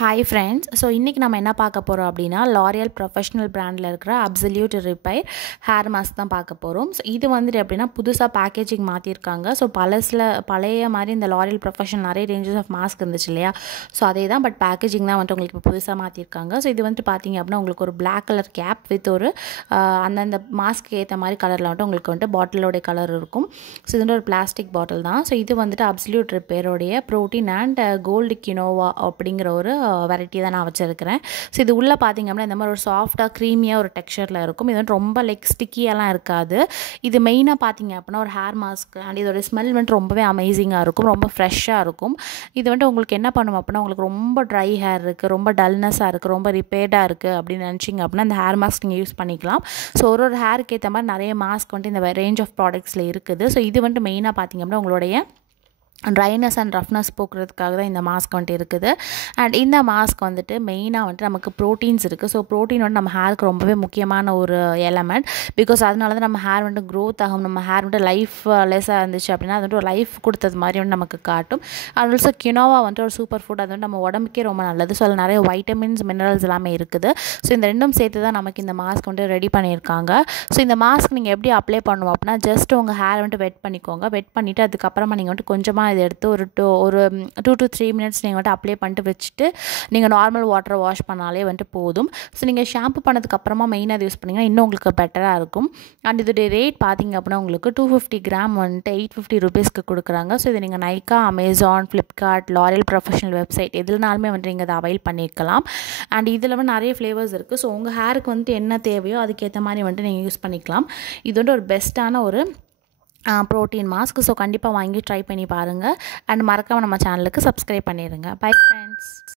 Hi friends, so இன்னைக்கு நம்ம என்ன பார்க்க போறோம் அப்படினா L'Oreal professional brandல இருக்கிற Absolut repair hair mask தான் பார்க்க போறோம். So இது வந்துட்டு அப்படினா புதுசா பேக்கேஜிங் மாத்திருக்காங்க. So பழைய மாதிரி இந்த L'Oreal professional நிறைய ranges of mask இருந்துச்சு இல்லையா. So அதேதான் பட் பேக்கேஜிங் தான் வந்து உங்களுக்கு புதுசா மாத்திருக்காங்க. So இது வந்து பாத்தீங்க அப்படினா உங்களுக்கு ஒரு black color cap with ஒரு அந்த மாஸ்க்கு ஏத்த மாதிரி கலர்ல வந்து உங்களுக்கு வந்து பாட்டிலோட கலர் இருக்கும். So இது ஒரு பிளாஸ்டிக் பாட்டில் தான். So இது வந்துட்டு Absolut repair உடைய protein and gold quinoa அப்படிங்கிற ஒரு வெரைட்டி தான் நான் வச்சிருக்கிறேன். ஸோ இது உள்ளே பார்த்தீங்க அப்படின்னா இந்த மாதிரி ஒரு சாஃப்டாக க்ரீமியாக ஒரு டெக்ஸ்சரில் இருக்கும். இது வந்து ரொம்ப லைக் ஸ்டிக்கியெல்லாம் இருக்காது. இது மெயினாக பார்த்தீங்க அப்படின்னா ஒரு ஹேர் மாஸ்க் அண்ட் இதோட ஸ்மெல் வந்து ரொம்பவே அமேசிங்காக இருக்கும், ரொம்ப ஃப்ரெஷ்ஷாக இருக்கும். இது வந்து உங்களுக்கு என்ன பண்ணும் அப்படின்னா உங்களுக்கு ரொம்ப ட்ரை ஹேர் இருக்குது, ரொம்ப டல்னஸாக இருக்குது, ரொம்ப ரிப்பேர்டாக இருக்குது அப்படின்னு நினச்சிங்க அப்படின்னா இந்த ஹேர் மாஸ்க் நீங்கள் யூஸ் பண்ணிக்கலாம். ஸோ ஒரு ஹேருக்கு ஏற்ற மாதிரி நிறைய மாஸ்க் வந்துட்டு இந்த ரேஞ்ச் ஆஃப் ப்ராடக்ட்ஸில் இருக்குது. ஸோ இது வந்துட்டு மெயினாக பார்த்தீங்க அப்படின்னா உங்களுடைய ட்ரைனஸ் அண்ட் ரஃப்னஸ் போக்குறதுக்காக தான் இந்த மாஸ்க் வந்துட்டு இருக்குது. அண்ட் இந்த மாஸ்க் வந்துட்டு மெயினாக வந்துட்டு நமக்கு ப்ரோட்டீன்ஸ் இருக்குது. ஸோ ப்ரோட்டீன் வந்து நம்ம ஹேருக்கு ரொம்பவே முக்கியமான ஒரு எலமெண்ட். பிகாஸ் அதனால தான் நம்ம ஹேர் வந்துட்டு க்ரோத் ஆகும், நம்ம ஹேர் வந்துட்டு லைஃப் லெஸ்ஸாக இருந்துச்சு அப்படின்னா அது வந்துட்டு ஒரு லைஃப் கொடுத்தது மாதிரி வந்து நமக்கு காட்டும். அண்ட் ஆல்சோ கினோவா வந்துட்டு ஒரு சூப்பர் ஃபுட், அது வந்து நம்ம உடம்புக்கே ரொம்ப நல்லது. ஸோ அதில் நிறைய வைட்டமின்ஸ் மினரல்ஸ் எல்லாமே இருக்குது. ஸோ இந்த ரெண்டும் சேர்த்து தான் நமக்கு இந்த மாஸ்க் வந்துட்டு ரெடி பண்ணியிருக்காங்க. ஸோ இந்த மாஸ்க் நீங்கள் எப்படி அப்ளை பண்ணுவோம் அப்படின்னா ஜஸ்ட் உங்கள் ஹேர் வந்துட்டு வெட் பண்ணிக்கோங்க. வெட் பண்ணிவிட்டு அதுக்கப்புறமா நீங்கள் வந்துட்டு கொஞ்சமாக இதை எடுத்து ஒரு 2 to 3 மினிட்ஸ் நீங்கள் வந்துட்டு அப்ளை பண்ணிட்டு வச்சுட்டு நீங்கள் நார்மல் வாட்டரை வாஷ் பண்ணாலே வந்துட்டு போதும். ஸோ நீங்கள் ஷாம்பு பண்ணதுக்கப்புறமா மெயினாக அதை யூஸ் பண்ணிங்கன்னா இன்னும் உங்களுக்கு பெட்டராக இருக்கும். அண்ட் இதோடைய ரேட் பார்த்தீங்க அப்படின்னா உங்களுக்கு 250 கிராம் வந்துட்டு 850 ருபீஸ்க்கு கொடுக்குறாங்க. ஸோ இதை நீங்கள் Nykaa, Amazon, Flipkart, L'Oréal professional website எதுனாலுமே வந்துட்டு நீங்கள் அதை அவைல் பண்ணிக்கலாம். அண்ட் இதில் வந்து நிறைய ஃப்ளேவர்ஸ் இருக்குது. ஸோ உங்கள் ஹேருக்கு வந்துட்டு என்ன தேவையோ அதுக்கேற்ற மாதிரி வந்துட்டு நீங்கள் யூஸ் பண்ணிக்கலாம். இது வந்து ஒரு பெஸ்ட்டான ஒரு ப்ரோட்டீன் மாஸ்க். ஸோ கண்டிப்பாக வாங்கி ட்ரை பண்ணி பாருங்கள். அண்ட் மறக்காமல் நம்ம சேனலுக்கு சப்ஸ்கிரைப் பண்ணிடுங்க. Bye friends.